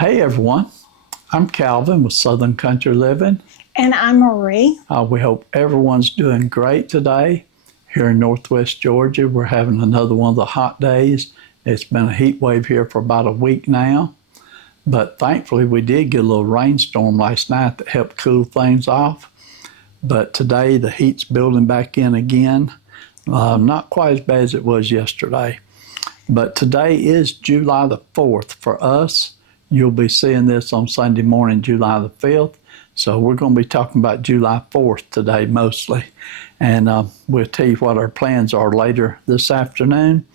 Hey everyone, I'm Calvin with Southern Country Living. And I'm Marie. We hope everyone's doing great today. Here in Northwest Georgia, we're having another one of the hot days. It's been a heat wave here for about a week now. But thankfully, we did get a little rainstorm last night that helped cool things off. But today, the heat's building back in again. Not quite as bad as it was yesterday. But today is July the 4th for us. You'll be seeing this on Sunday morning, July the 5th. So we're going to be talking about July 4th today mostly. And we'll tell you what our plans are later this afternoon.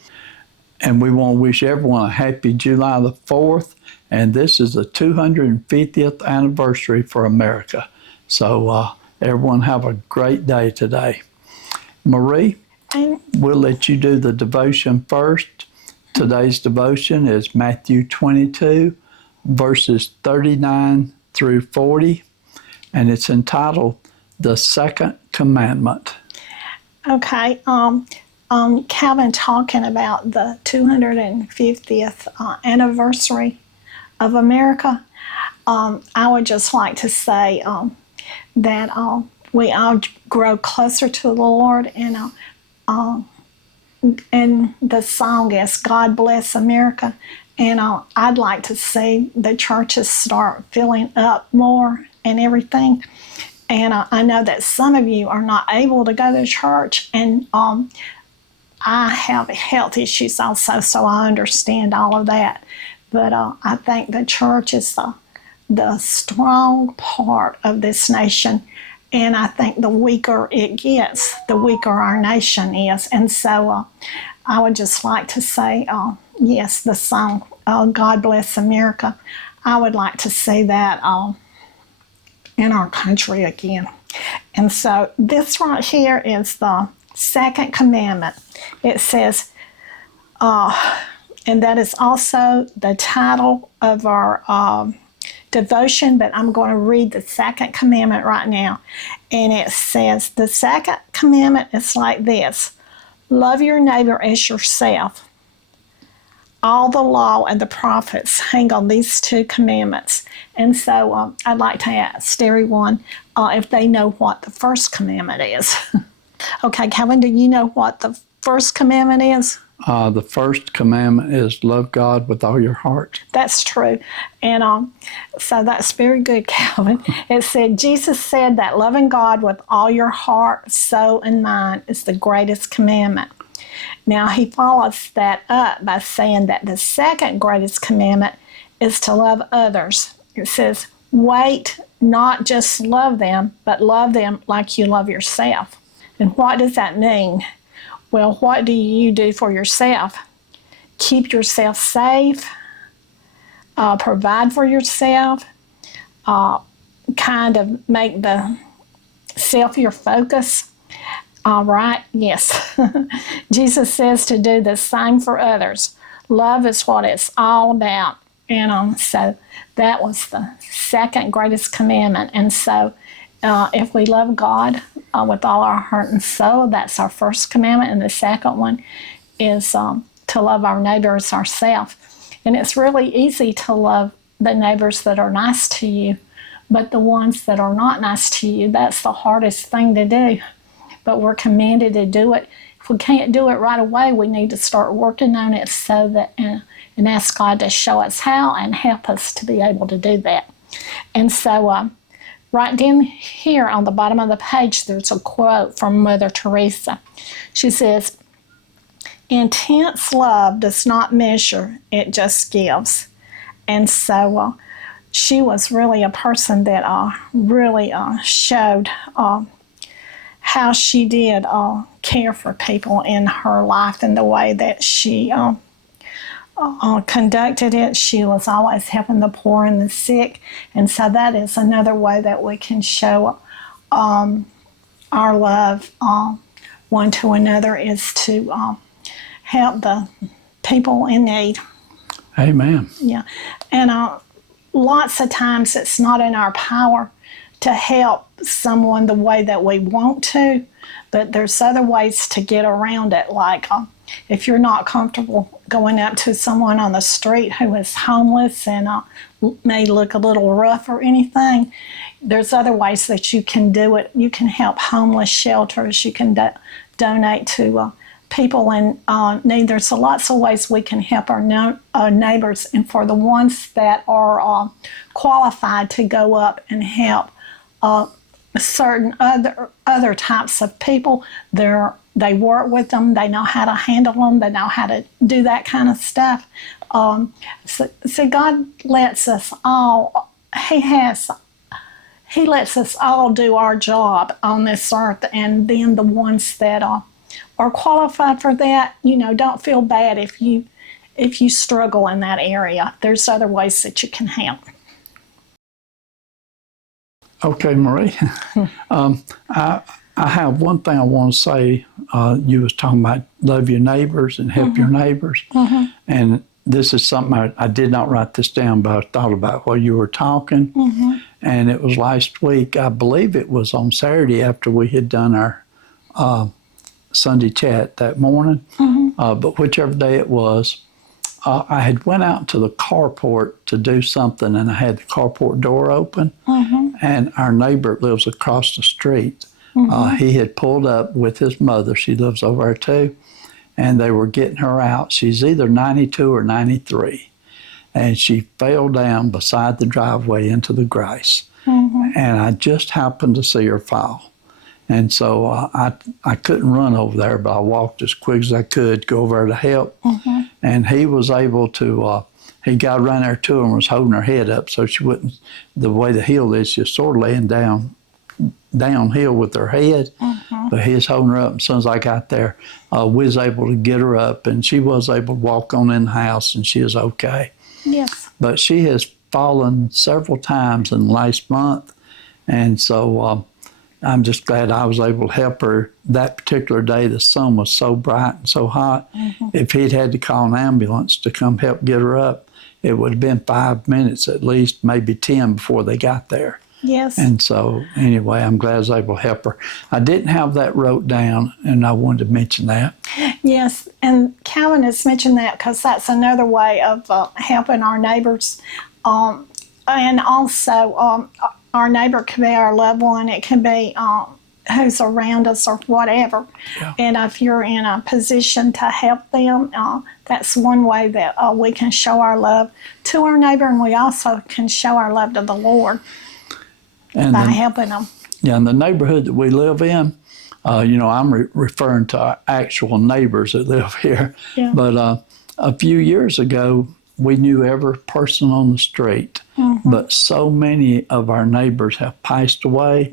And we want to wish everyone a happy July the 4th. And this is the 250th anniversary for America. So everyone have a great day today. Marie, we'll let you do the devotion first. Today's devotion is Matthew 22, verses 39 through 40, and it's entitled The Second Commandment. Okay, Calvin talking about the 250th anniversary of America. I would just like to say that we all grow closer to the Lord, and the song is God Bless America. And I'd like to see the churches start filling up more and everything. And I know that some of you are not able to go to church, and I have health issues also, so I understand all of that. But I think the church is the strong part of this nation. And I think the weaker it gets, the weaker our nation is. And so I would just like to say, yes, the song, God Bless America, I would like to see that in our country again. And so this right here is the second commandment. It says, and that is also the title of our devotion, but I'm going to read the second commandment right now. And it says, the second commandment is like this: love your neighbor as yourself. All the law and the prophets hang on these two commandments. And so I'd like to ask everyone if they know what the first commandment is. Okay, Kevin, do you know what the first commandment is? The first commandment is love God with all your heart. That's true. And so that's very good, Calvin. It said, Jesus said that loving God with all your heart, soul, and mind is the greatest commandment. Now, he follows that up by saying that the second greatest commandment is to love others. It says, wait, not just love them, but love them like you love yourself. And what does that mean? Well, what do you do for yourself? Keep yourself safe, provide for yourself, kind of make the self your focus. All right, yes. Jesus says to do the same for others. Love is what it's all about. And so that was the second greatest commandment. And so if we love God with all our heart and soul, that's our first commandment. And the second one is to love our neighbor as ourselves. And it's really easy to love the neighbors that are nice to you, but the ones that are not nice to you, that's the hardest thing to do. But we're commanded to do it. If we can't do it right away, we need to start working on it so that and ask God to show us how and help us to be able to do that. And so right down here on the bottom of the page, there's a quote from Mother Teresa. She says, intense love does not measure, it just gives. And so she was really a person that really showed how she did care for people in her life and the way that she conducted it. She was always helping the poor and the sick. And so that is another way that we can show our love one to another, is to help the people in need. Amen. Yeah. And lots of times it's not in our power to help someone the way that we want to, but there's other ways to get around it, like if you're not comfortable going up to someone on the street who is homeless and may look a little rough or anything, there's other ways that you can do it. You can help homeless shelters. You can donate to people in need. There's lots of ways we can help our neighbors. And for the ones that are qualified to go up and help certain other types of people, they work with them. They know how to handle them. They know how to do that kind of stuff. So God lets us all. He lets us all do our job on this earth, and then the ones that are qualified for that, don't feel bad if you struggle in that area. There's other ways that you can help. Okay, Marie. I have one thing I want to say. You was talking about love your neighbors and help your neighbors. And this is something I did not write this down, but I thought about while you were talking. And it was last week, I believe it was on Saturday after we had done our Sunday chat that morning. But whichever day it was, I had went out to the carport to do something, and I had the carport door open. And our neighbor lives across the street. He had pulled up with his mother. She lives over there too. And they were getting her out. She's either 92 or 93. And she fell down beside the driveway into the grass. And I just happened to see her fall. And so I couldn't run over there, but I walked as quick as I could, go over there to help. And he was able to, he got around there to her and was holding her head up so she wouldn't, the way the hill is, she's sort of laying downhill with her head. But he was holding her up. And as soon as I got there, we was able to get her up, and she was able to walk on in the house, and she is okay. Yes. But she has fallen several times in the last month. And so I'm just glad I was able to help her that particular day. The sun was so bright and so hot. If he'd had to call an ambulance to come help get her up, it would have been 5 minutes at least, maybe 10 before they got there. Yes. And so anyway, I'm glad I was able to help her. I didn't have that wrote down, and I wanted to mention that. Yes, and Calvin has mentioned that because that's another way of helping our neighbors. And also, our neighbor can be our loved one. It can be who's around us or whatever. Yeah. And if you're in a position to help them, that's one way that we can show our love to our neighbor, and we also can show our love to the Lord by helping them. Yeah, in the neighborhood that we live in, I'm referring to our actual neighbors that live here. Yeah. But a few years ago, we knew every person on the street. But so many of our neighbors have passed away.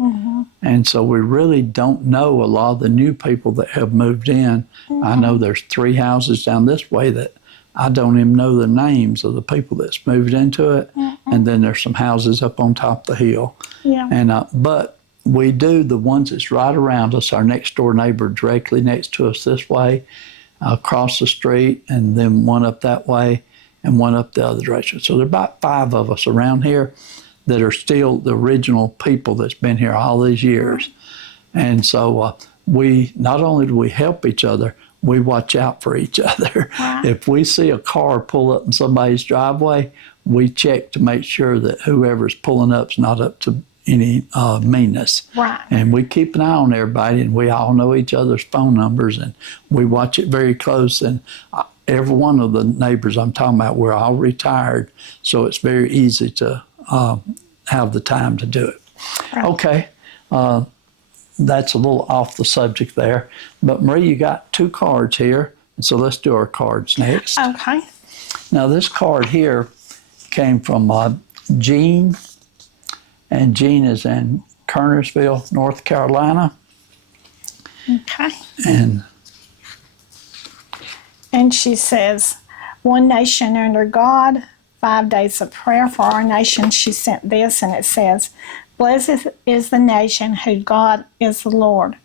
And so we really don't know a lot of the new people that have moved in. I know there's 3 houses down this way that I don't even know the names of the people that's moved into it. And then there's some houses up on top of the hill. Yeah. And but we do the ones that's right around us, our next door neighbor directly next to us this way, across the street, and then one up that way and one up the other direction. So there are about 5 of us around here that are still the original people that's been here all these years. And so we, not only do we help each other, we watch out for each other. Right. If we see a car pull up in somebody's driveway, we check to make sure that whoever's pulling up is not up to any meanness. Right. And we keep an eye on everybody, and we all know each other's phone numbers, and we watch it very close. And every one of the neighbors I'm talking about, we're all retired, so it's very easy to have the time to do it. Right. Okay. That's a little off the subject there. But Marie, you got 2 cards here, and so let's do our cards next. Okay. Now this card here came from Jean, and Jean is in Kernersville, North Carolina. Okay. And she says, one nation under God, 5 days of prayer for our nation. She sent this, and it says, blessed is the nation whose God is the Lord.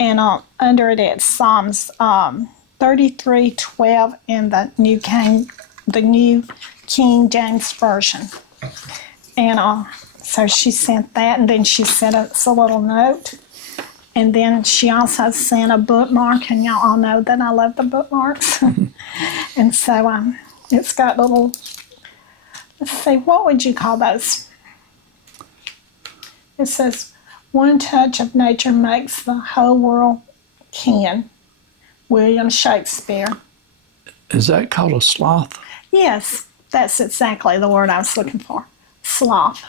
And under it, it's Psalms 33:12 in the New King James Version. And so she sent that, and then she sent us a little note. And then she also sent a bookmark, and y'all all know that I love the bookmarks. And so it's got little, let's see, what would you call those? It says, "One touch of nature makes the whole world kin." William Shakespeare. Is that called a sloth? Yes, that's exactly the word I was looking for. Sloth.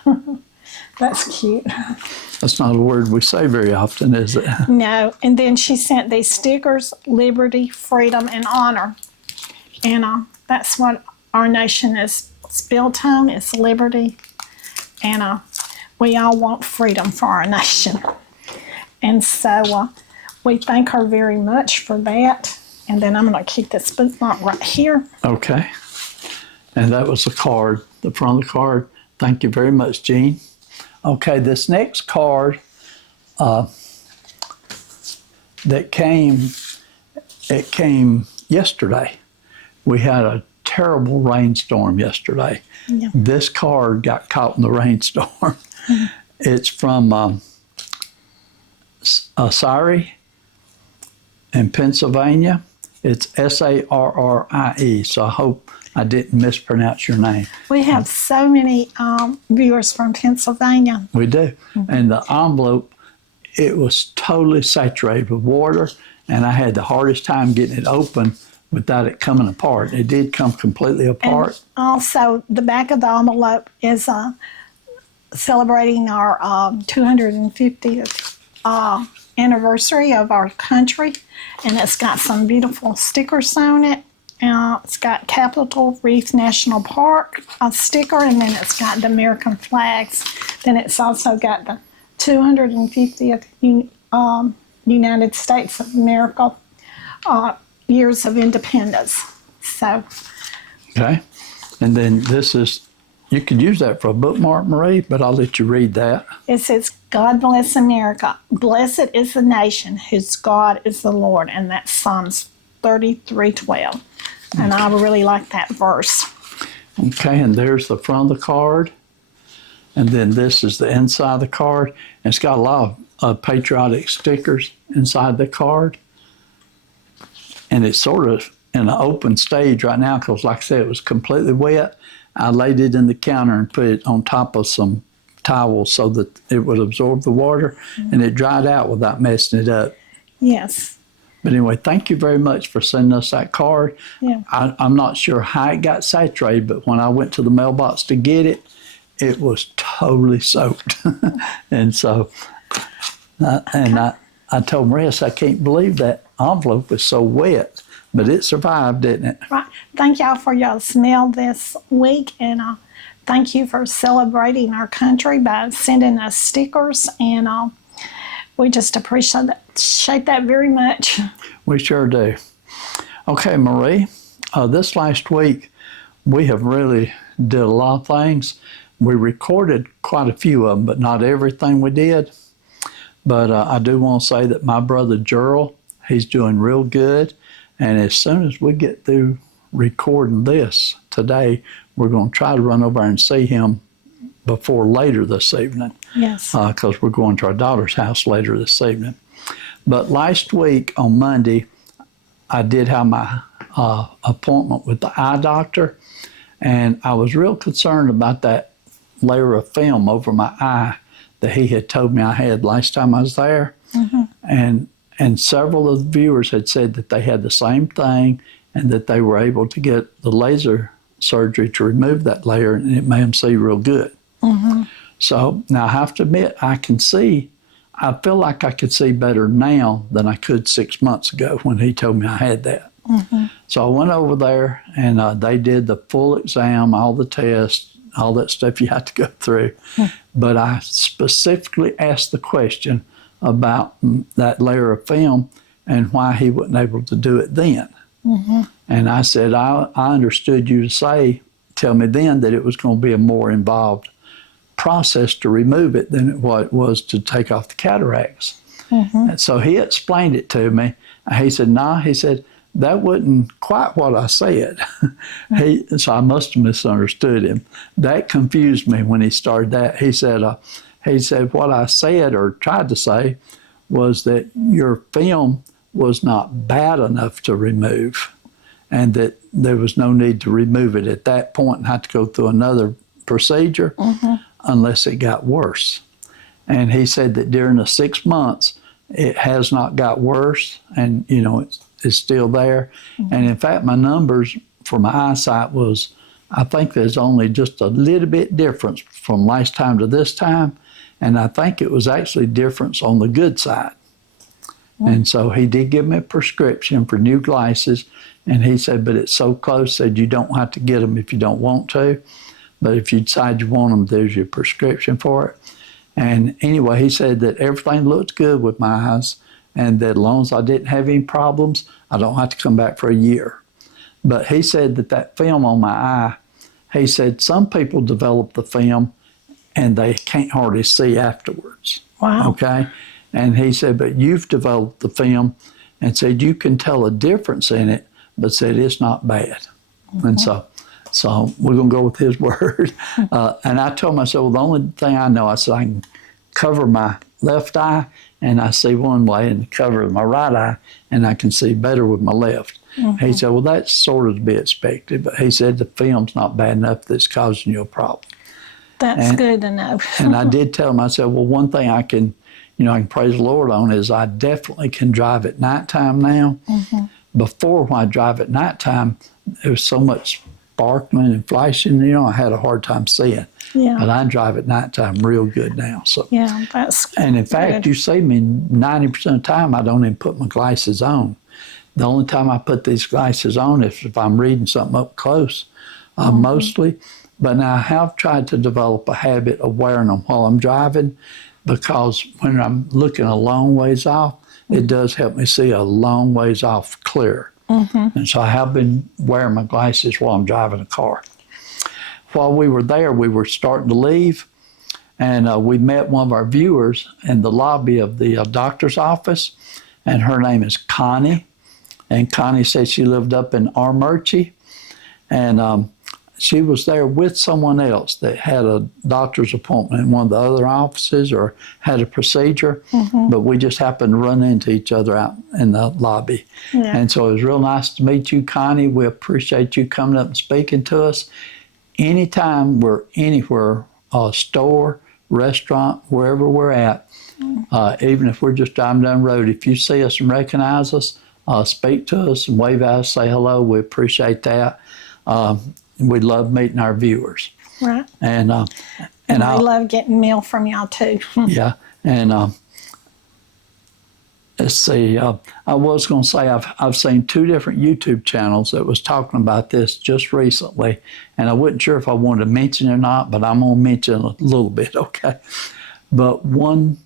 That's cute. That's not a word we say very often, is it? No, and then she sent these stickers: liberty, freedom, and honor. And that's what our nation is built on, is liberty. And we all want freedom for our nation. And so we thank her very much for that. And then I'm going to keep this bookmark right here. Okay. And that was the card, the front of the card. Thank you very much, Jean. Okay, this next card that came, it came yesterday. We had a terrible rainstorm yesterday. Yeah. This card got caught in the rainstorm. It's from Sarrie in Pennsylvania. It's Sarrie, so I hope I didn't mispronounce your name. We have so many viewers from Pennsylvania. We do. And the envelope, it was totally saturated with water, and I had the hardest time getting it open without it coming apart. It did come completely apart. And also, the back of the envelope is celebrating our 250th anniversary of our country, and it's got some beautiful stickers on it. It's got Capitol Reef National Park, a sticker, and then it's got the American flags. Then it's also got the 250th United States of America years of independence. So, Okay. And then this is, you could use that for a bookmark, Marie, but I'll let you read that. it says, "God bless America. Blessed is the nation whose God is the Lord." And that's Psalms 33:12. And I really like that verse. Okay, and there's the front of the card. And then this is the inside of the card. And it's got a lot of patriotic stickers inside the card. And it's sort of in an open stage right now because, like I said, it was completely wet. I laid it in the counter and put it on top of some towels so that it would absorb the water, and it dried out without messing it up. Yes. But anyway, thank you very much for sending us that card. Yeah. I'm not sure how it got saturated, but when I went to the mailbox to get it, it was totally soaked. And so, I told Maris, I can't believe that envelope was so wet, but it survived, didn't it? Right. Thank y'all for your smell this week, and thank you for celebrating our country by sending us stickers, and we just appreciate that very much. We sure do. Okay, Marie, this last week we have really did a lot of things. We recorded quite a few of them, but not everything we did. But I do want to say that my brother Gerald, he's doing real good. And as soon as we get through recording this today, we're going to try to run over and see him before later this evening. Yes. Because we're going to our daughter's house later this evening. But last week on Monday, I did have my appointment with the eye doctor, and I was real concerned about that layer of film over my eye that he had told me I had last time I was there. Mm-hmm. And several of the viewers had said that they had the same thing and that they were able to get the laser surgery to remove that layer, and it made them see real good. Mm-hmm. So now I have to admit, I feel like I could see better now than I could 6 months ago when he told me I had that. Mm-hmm. So I went over there, and they did the full exam, all the tests, all that stuff you have to go through. Mm-hmm. But I specifically asked the question about that layer of film and why he wasn't able to do it then. Mm-hmm. And I said, I understood you to tell me then that it was going to be a more involved process to remove it than what it was to take off the cataracts. Mm-hmm. And so he explained it to me. He said, nah, he said, that wasn't quite what I said. So I must have misunderstood him. That confused me when he started that. He said, what I said or tried to say was that your film was not bad enough to remove, and that there was no need to remove it at that point and have to go through another procedure unless it got worse. And he said that during the 6 months, it has not got worse, and it's still there. And in fact, my numbers for my eyesight was, I think there's only just a little bit difference from last time to this time, and I think it was actually difference on the good side. And so he did give me a prescription for new glasses, and he said, but it's so close, said you don't have to get them if you don't want to, but if you decide you want them, there's your prescription for it. And anyway, he said that everything looked good with my eyes, and that as long as I didn't have any problems, I don't have to come back for a year. But he said that film on my eye, he said some people develop the film and they can't hardly see afterwards. Wow. Okay? And he said, but you've developed the film, and said you can tell a difference in it, but said it's not bad. And so we're going to go with his word. And I told myself, well, the only thing I know, I said I can cover my left eye and I see one way, and cover my right eye and I can see better with my left. He said, well, that's sort of to be expected, but he said the film's not bad enough that's causing you a problem. That's good to know. And I did tell him, I said, well, one thing I can praise the Lord on is I definitely can drive at nighttime now. Before, when I drive at nighttime, there was so much sparkling and flashing, I had a hard time seeing. Yeah. But I drive at nighttime real good now. So Yeah, that's And in fact, good. you see me 90% of the time, I don't even put my glasses on. The only time I put these glasses on is if I'm reading something up close, mostly. But now I have tried to develop a habit of wearing them while I'm driving, because when I'm looking a long ways off, it does help me see a long ways off clear. And so I have been wearing my glasses while I'm driving a car. While we were there, we were starting to leave, and we met one of our viewers in the lobby of the doctor's office, and her name is Connie. And Connie said she lived up in Armurchie, and she was there with someone else that had a doctor's appointment in one of the other offices or had a procedure, but we just happened to run into each other out in the lobby. Yeah. And so it was real nice to meet you, Connie. We appreciate you coming up and speaking to us. Anytime we're anywhere, store, restaurant, wherever we're at, even if we're just driving down the road, if you see us and recognize us, speak to us and wave at us, say hello. We appreciate that. We love meeting our viewers. Right. And we love getting mail from y'all too. yeah, and let's see. I was going to say I've seen 2 different YouTube channels that was talking about this just recently, and I wasn't sure if I wanted to mention it or not, but I'm going to mention a little bit, okay? But one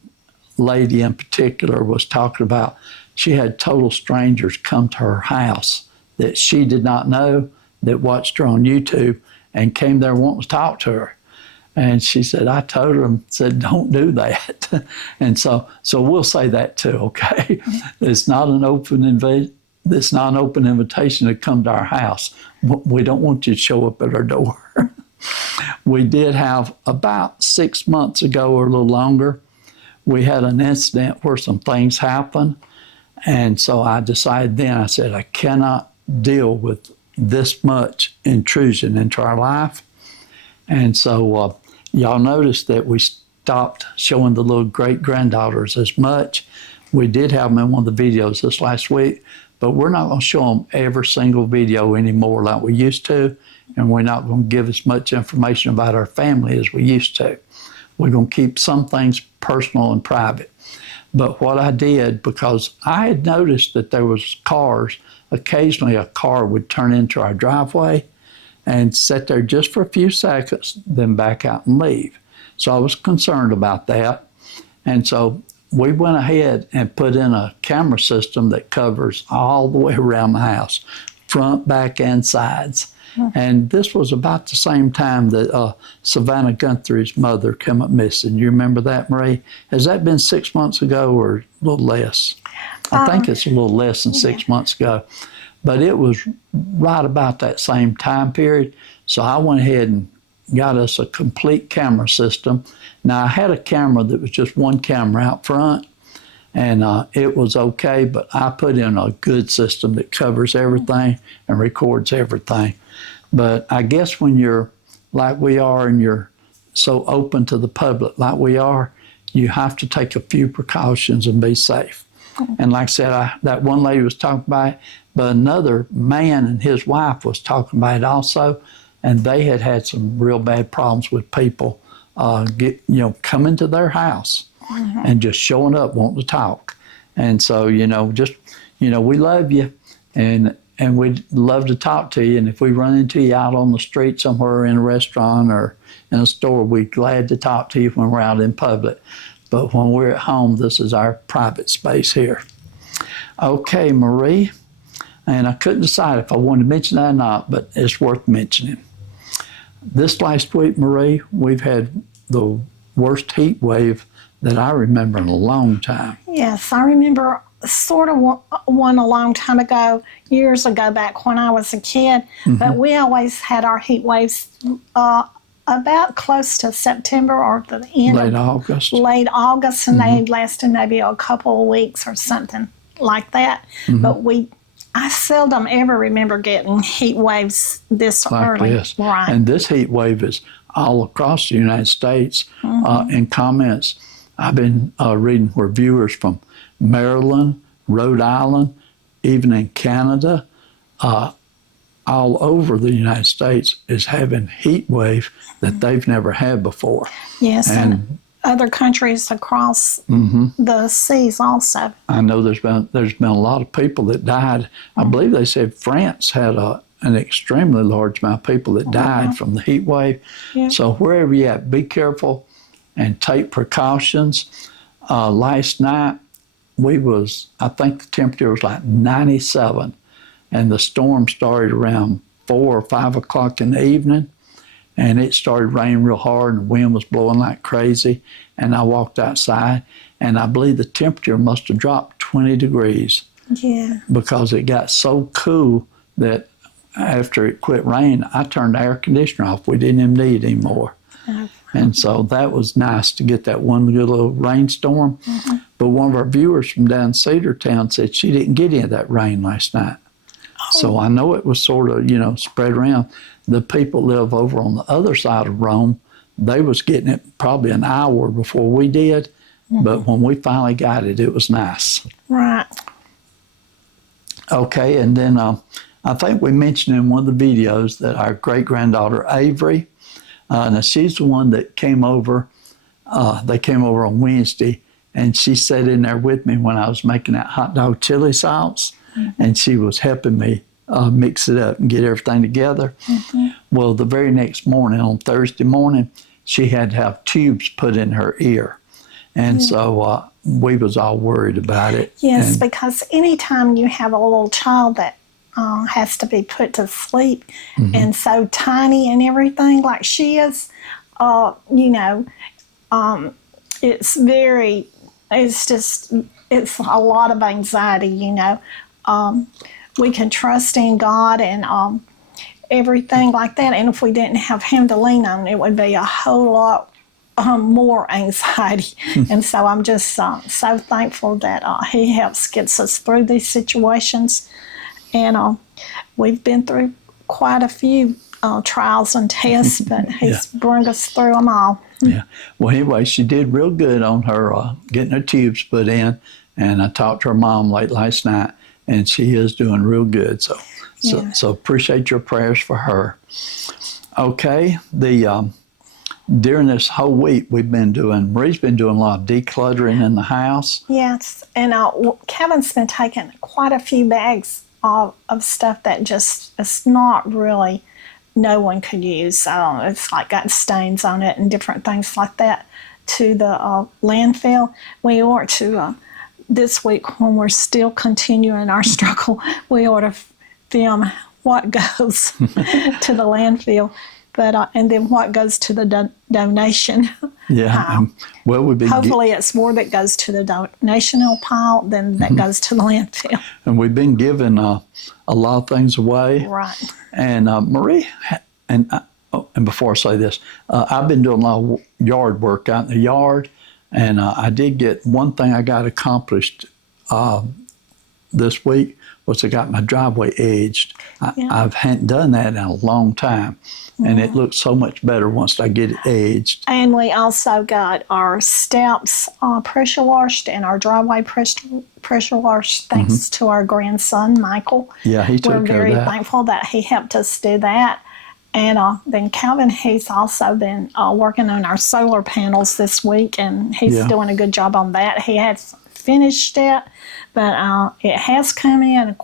lady in particular was talking about she had total strangers come to her house that she did not know, that watched her on YouTube and came there wanting to talk to her. And she said, I told her, said, don't do that. And so we'll say that too, okay? It's not an open invitation to come to our house. We don't want you to show up at our door. We did have about 6 months ago or a little longer, we had an incident where some things happened. And so I decided then, I said, I cannot deal with this much intrusion into our life. And so y'all noticed that we stopped showing the little great-granddaughters as much. We did have them in one of the videos this last week, but we're not going to show them every single video anymore like we used to, and we're not going to give as much information about our family as we used to. We're going to keep some things personal and private. But what I did, because I had noticed that there was cars, occasionally a car would turn into our driveway and sit there just for a few seconds, then back out and leave. So I was concerned about that. And so we went ahead and put in a camera system that covers all the way around the house, front, back, and sides. And this was about the same time that Savannah Guthrie's mother came up missing. You remember that, Marie? Has that been 6 months ago or a little less? I think it's a little less than 6 months ago. But it was right about that same time period. So I went ahead and got us a complete camera system. Now, I had a camera that was just one camera out front, And it was okay, but I put in a good system that covers everything and records everything. But I guess when you're like we are and you're so open to the public like we are, you have to take a few precautions and be safe. And like I said, that one lady was talking about it, but another man and his wife was talking about it also, and they had some real bad problems with people coming to their house and just showing up wanting to talk. And so, we love you, and we'd love to talk to you. And if we run into you out on the street somewhere in a restaurant or in a store, we're glad to talk to you when we're out in public. But when we're at home, this is our private space here. Okay, Marie, and I couldn't decide if I wanted to mention that or not, but it's worth mentioning. This last week, Marie, we've had the worst heat wave that I remember in a long time. Yes, I remember sort of one a long time ago, years ago, back when I was a kid. But we always had our heat waves about close to September or the end Late of August, and they lasted maybe a couple of weeks or something like that. But I seldom ever remember getting heat waves this like early. this. Right. And this heat wave is all across the United States. In comments, I've been reading where viewers from Maryland, Rhode Island, even in Canada, all over the United States is having heat wave that they've never had before. Yes, and other countries across the seas also. I know there's been a lot of people that died. I believe they said France had an extremely large amount of people that died from the heat wave. Yeah. So wherever you're at, be careful and take precautions. Last night, I think the temperature was like 97, and the storm started around 4 or 5 o'clock in the evening, and it started raining real hard, and the wind was blowing like crazy, and I walked outside, and I believe the temperature must have dropped 20 degrees. Yeah. Because it got so cool that after it quit raining, I turned the air conditioner off. We didn't even need it anymore. And so that was nice to get that one good little rainstorm. But one of our viewers from down Cedartown said she didn't get any of that rain last night. So I know it was sort of, spread around. The people live over on the other side of Rome. They was getting it probably an hour before we did. But when we finally got it, it was nice. Right. Okay, and then I think we mentioned in one of the videos that our great-granddaughter Avery, now she's the one that came over. They came over on Wednesday, and she sat in there with me when I was making that hot dog chili sauce, and she was helping me mix it up and get everything together. Well, the very next morning, on Thursday morning, she had to have tubes put in her ear. And so we was all worried about it. Yes, because anytime you have a little child that has to be put to sleep and so tiny and everything like she is, it's a lot of anxiety, We can trust in God and everything like that. And if we didn't have Him to lean on, it would be a whole lot more anxiety. And so I'm just so thankful that He gets us through these situations. And we've been through quite a few trials and tests, but He's brought us through them all. Yeah. Well, anyway, she did real good on her getting her tubes put in, and I talked to her mom late last night, and she is doing real good. So appreciate your prayers for her. Okay, during this whole week Marie's been doing a lot of decluttering in the house. Yes, and Kevin's been taking quite a few bags of stuff that just it's not really no one could use. It's like got stains on it and different things like that to the landfill. We ought to this week, when we're still continuing our struggle, we ought to film what goes to the landfill, but and then what goes to the donation. Yeah, well, we've been hopefully it's more that goes to the donational pile than that goes to the landfill. And we've been giving a lot of things away. Right. And Marie, and before I say this, I've been doing a lot of yard work out in the yard. And I did get one thing I got accomplished this week was I got my driveway edged. I hadn't done that in a long time. And it looks so much better once I get it edged. And we also got our steps pressure washed and our driveway pressure washed thanks to our grandson, Michael. Yeah, he took We're care of very that. thankful that he helped us do that. And then Calvin, he's also been working on our solar panels this week, and he's doing a good job on that. He had finished it, but it has come in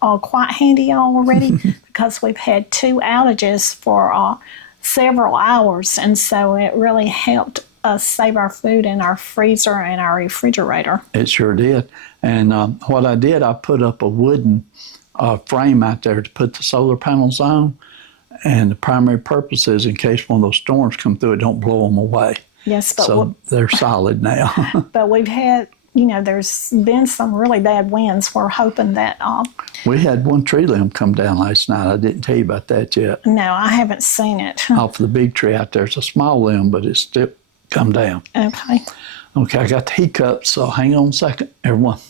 quite handy already because we've had 2 outages for several hours, and so it really helped us save our food in our freezer and our refrigerator. It sure did. And what I did, I put up a wooden frame out there to put the solar panels on. And the primary purpose is in case one of those storms come through, it don't blow them away. Yes, but so they're solid now. But we've had, there's been some really bad winds. We're hoping that. We had one tree limb come down last night. I didn't tell you about that yet. No, I haven't seen it. Off the big tree out there. It's a small limb, but it's still come down. Okay. Okay, I got the heat cup, so hang on a second, everyone.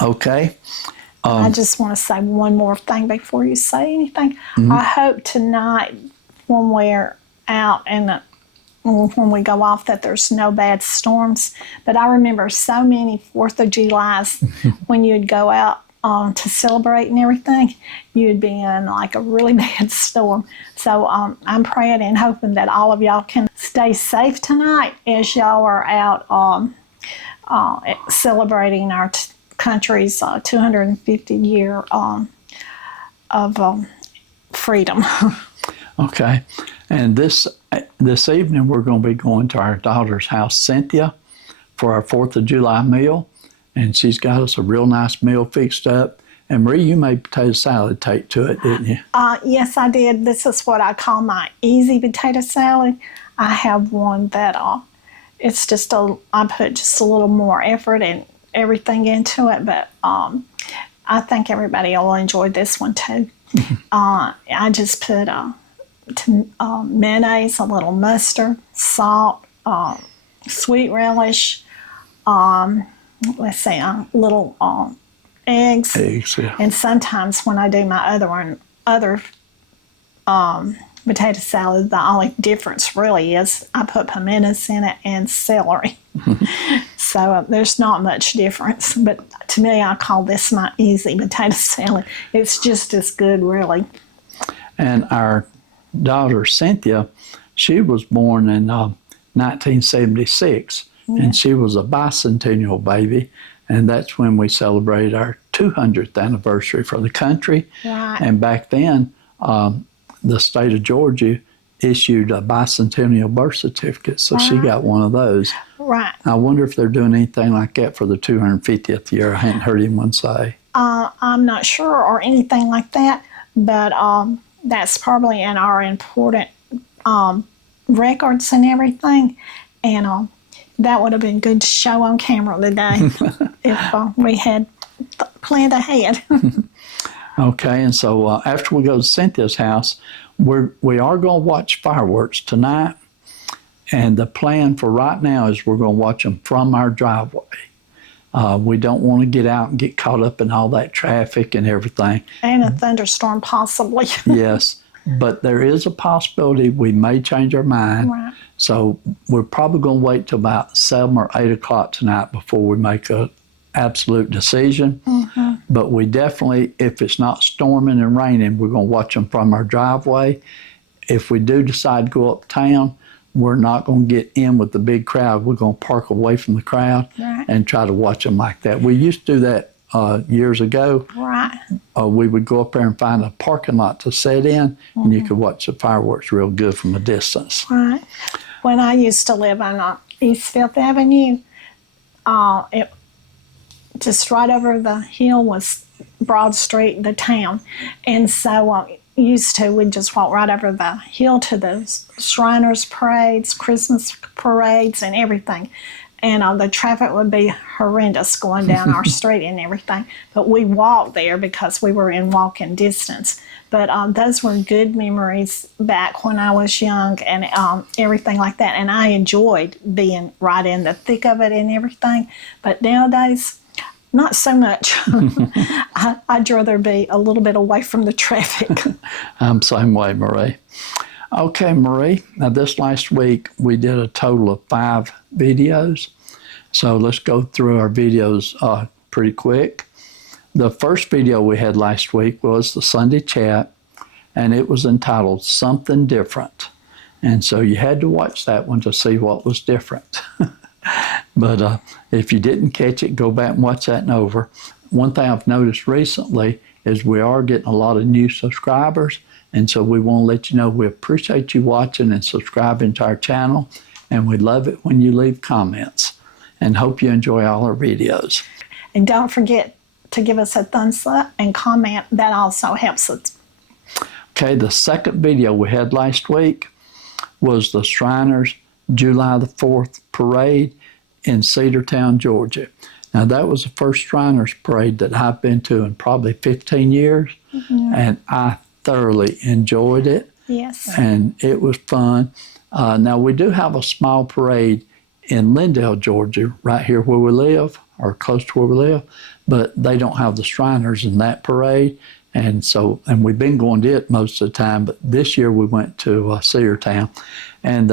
Okay. I just want to say one more thing before you say anything. I hope tonight when we're out and when we go off that there's no bad storms. But I remember so many 4th of Julys when you'd go out to celebrate and everything, you'd be in like a really bad storm. So I'm praying and hoping that all of y'all can stay safe tonight as y'all are out celebrating our country's 250 year of freedom. Okay, and this evening we're going to be going to our daughter's house, Cynthia, for our 4th of July meal, and she's got us a real nice meal fixed up. And Marie, you made potato salad take to it, didn't you? Yes, I did. This is what I call my easy potato salad. I have one that it's just I put just a little more effort and everything into it, but I think everybody will enjoy this one too. I just put mayonnaise, a little mustard, salt, sweet relish, let's say a little eggs. Eggs, yeah. And sometimes when I do my other potato salad, the only difference really is I put pimentos in it and celery. So there's not much difference. But to me, I call this my easy potato salad. It's just as good, really. And our daughter, Cynthia, she was born in 1976, and she was a bicentennial baby. And that's when we celebrated our 200th anniversary for the country. Right. And back then, the state of Georgia issued a bicentennial birth certificate, so she got one of those. Right. I wonder if they're doing anything like that for the 250th year. I hadn't heard anyone say. I'm not sure or anything like that, but that's probably in our important records and everything. And that would have been good to show on camera today if we had planned ahead. Okay, and so after we go to Cynthia's house, we are going to watch fireworks tonight. And the plan for right now is we're going to watch them from our driveway. We don't want to get out and get caught up in all that traffic and everything. And a thunderstorm, possibly. Yes, but there is a possibility we may change our mind. Right. So we're probably going to wait till about 7 or 8 o'clock tonight before we make an absolute decision. But we definitely, if it's not storming and raining, we're going to watch them from our driveway. If we do decide to go uptown, we're not going to get in with the big crowd. We're going to park away from the crowd and try to watch them like that. We used to do that years ago. Right. We would go up there and find a parking lot to sit in, and you could watch the fireworks real good from a distance. Right. When I used to live on East 5th Avenue, just right over the hill was Broad Street, the town. And so we'd just walk right over the hill to the Shriners parades, Christmas parades, and everything. and the traffic would be horrendous going down our street and everything. But we walked there because we were in walking distance. But those were good memories back when I was young and everything like that. And I enjoyed being right in the thick of it and everything. But nowadays, not so much. I'd rather be a little bit away from the traffic. I'm same way, Marie. Okay, Marie, now this last week we did a total of 5 videos. So let's go through our videos pretty quick. The first video we had last week was the Sunday chat, and it was entitled Something Different. And so you had to watch that one to see what was different. But if you didn't catch it, go back and watch that and over. One thing I've noticed recently is we are getting a lot of new subscribers. And so we want to let you know we appreciate you watching and subscribing to our channel. And we love it when you leave comments. And hope you enjoy all our videos. And don't forget to give us a thumbs up and comment. That also helps us. Okay, the second video we had last week was the Shriners July the 4th parade in Cedartown, Georgia. Now that was the first Shriners parade that I've been to in probably 15 years. And I thoroughly enjoyed it. Yes. And it was fun. Now we do have a small parade in Lindale, Georgia, right here where we live, or close to where we live, but they don't have the Shriners in that parade. And we've been going to it most of the time, but this year we went to Cedartown. And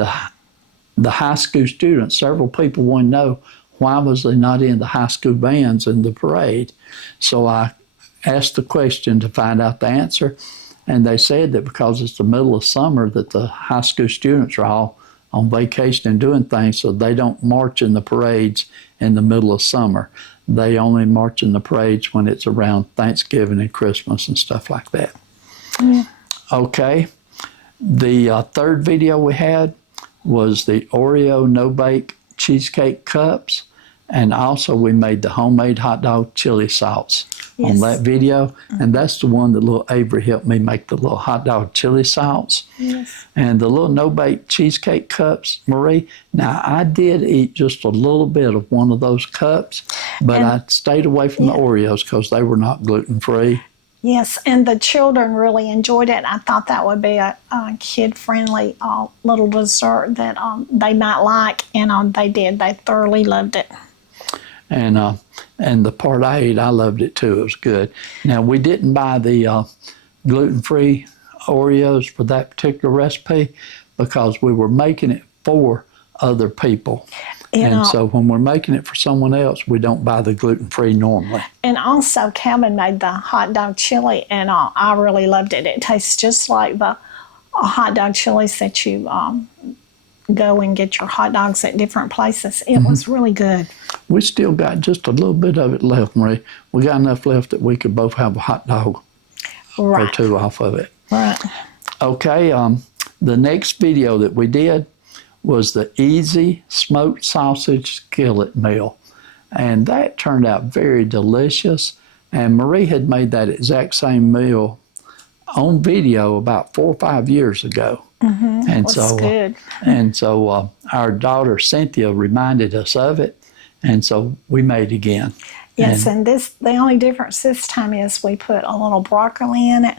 the high school students, several people want to know, why was they not in the high school bands in the parade? So I asked the question to find out the answer, and they said that because it's the middle of summer that the high school students are all on vacation and doing things, so they don't march in the parades in the middle of summer. They only march in the parades when it's around Thanksgiving and Christmas and stuff like that. Okay, the third video we had was the Oreo no-bake cheesecake cups, and also we made the homemade hot dog chili sauce on that video, and that's the one that little Avery helped me make, the little hot dog chili sauce. And the little no-bake cheesecake cups, Marie, now I did eat just a little bit of one of those cups, but I stayed away from the Oreos because they were not gluten-free. Yes, and the children really enjoyed it. I thought that would be a kid-friendly little dessert that they might like, and they did. They thoroughly loved it. And the part I ate, I loved it too. It was good. Now, we didn't buy the gluten-free Oreos for that particular recipe because we were making it for other people. And so when we're making it for someone else, we don't buy the gluten-free normally. And also, Calvin made the hot dog chili, and I really loved it. It tastes just like the hot dog chilies that you go and get your hot dogs at different places. It was really good. We still got just a little bit of it left, Marie. We got enough left that we could both have a hot dog or two off of it. Right. Okay, the next video that we did was the Easy Smoked Sausage Skillet Meal. And that turned out very delicious. And Marie had made that exact same meal on video about 4 or 5 years ago. And That's good. And so our daughter Cynthia reminded us of it, and so we made it again. Yes, and the only difference this time is we put a little broccoli in it,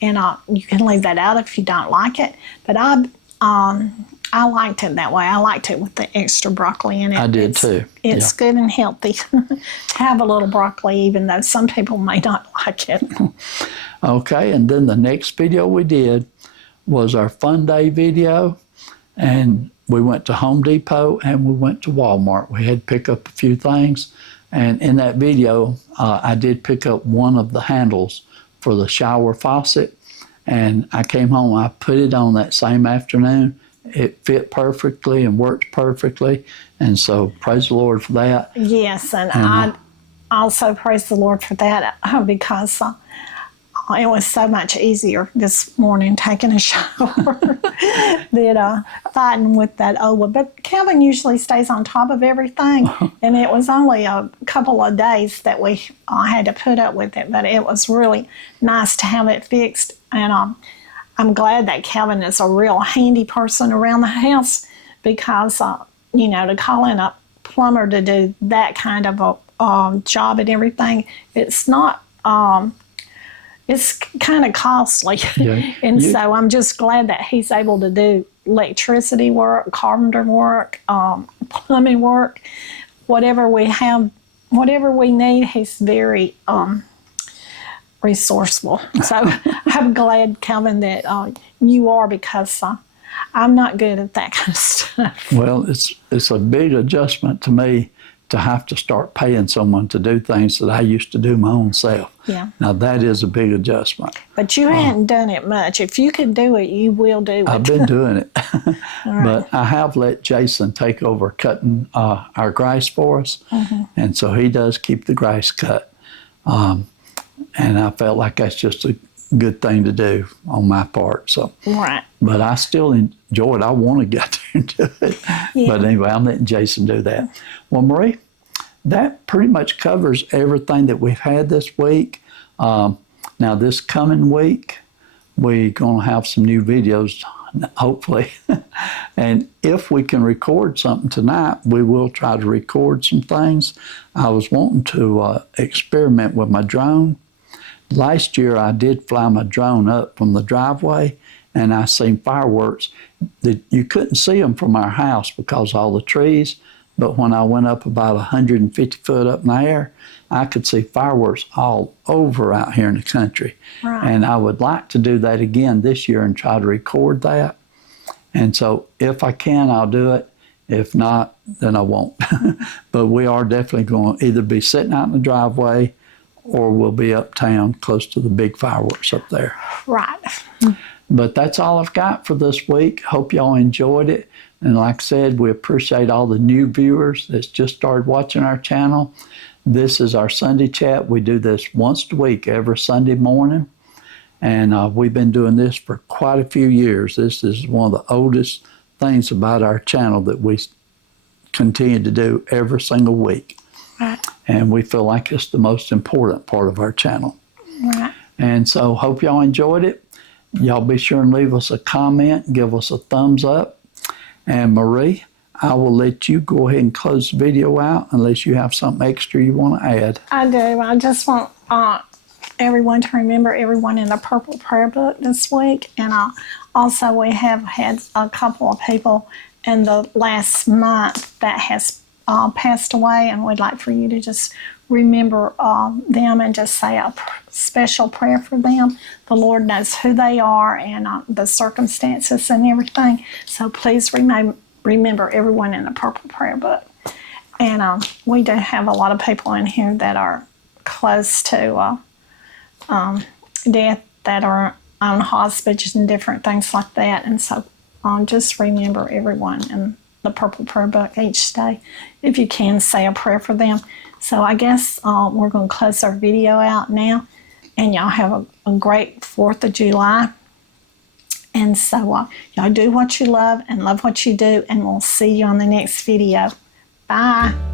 and you can leave that out if you don't like it. But I liked it that way. I liked it with the extra broccoli in it. I did too. It's good and healthy to have a little broccoli, even though some people may not like it. Okay, and then the next video we did was our Fun Day video, and we went to Home Depot and we went to Walmart. We had to pick up a few things, and in that video I did pick up one of the handles for the shower faucet, and I came home, I put it on that same afternoon. It fit perfectly and worked perfectly, and so praise the Lord for that. Yes, and I also praise the Lord for that because it was so much easier this morning taking a shower than fighting with that Ola. But Calvin usually stays on top of everything, and it was only a couple of days that we had to put up with it, but it was really nice to have it fixed. And I'm glad that Calvin is a real handy person around the house because, to call in a plumber to do that kind of a job and everything. It's not. It's kind of costly, Yeah. and so I'm just glad that he's able to do electricity work, carpenter work, plumbing work, whatever we have, whatever we need. He's very resourceful. So I'm glad, Calvin, that you are, because I'm not good at that kind of stuff. Well, it's a big adjustment to me to have to start paying someone to do things that I used to do my own self. Yeah. Now, that is a big adjustment. But you hadn't done it much. If you can do it, you will do it. I've been doing it. Right. But I have let Jason take over cutting our grass for us. And so he does keep the grass cut. And I felt like that's just a good thing to do on my part. So, Right. but I still enjoy it. I want to get there and do it. Yeah. But anyway, I'm letting Jason do that. Well, Marie, that pretty much covers everything that we've had this week. Now, this coming week, we're going to have some new videos, hopefully. And if we can record something tonight, we will try to record some things. I was wanting to experiment with my drone. Last year, I did fly my drone up from the driveway, and I seen fireworks that you couldn't see them from our house because of all the trees. But when I went up about 150 foot up in the air, I could see fireworks all over out here in the country. Right. And I would like to do that again this year and try to record that. And so if I can, I'll do it. If not, then I won't. But we are definitely going to either be sitting out in the driveway or we'll be uptown close to the big fireworks up there. Right. But that's all I've got for this week. Hope y'all enjoyed it. And like I said, we appreciate all the new viewers that's just started watching our channel. This is our Sunday chat. We do this once a week, every Sunday morning. And we've been doing this for quite a few years. This is one of the oldest things about our channel that we continue to do every single week. Right. And we feel like it's the most important part of our channel. Right. And so hope y'all enjoyed it. Y'all be sure and leave us a comment, give us a thumbs up. And Marie, I will let you go ahead and close the video out unless you have something extra you want to add. I do. I just want everyone to remember everyone in the Purple Prayer Book this week. And also we have had a couple of people in the last month that has passed away, and we'd like for you to just remember them and just say a special prayer for them. The Lord knows who they are and the circumstances and everything. So please remember everyone in the Purple Prayer Book. And we do have a lot of people in here that are close to death, that are on hospice and different things like that. And so just remember everyone in the Purple Prayer Book each day. If you can, say a prayer for them. So I guess we're going to close our video out now. And y'all have a great 4th of July. And so y'all do what you love and love what you do. And we'll see you on the next video. Bye.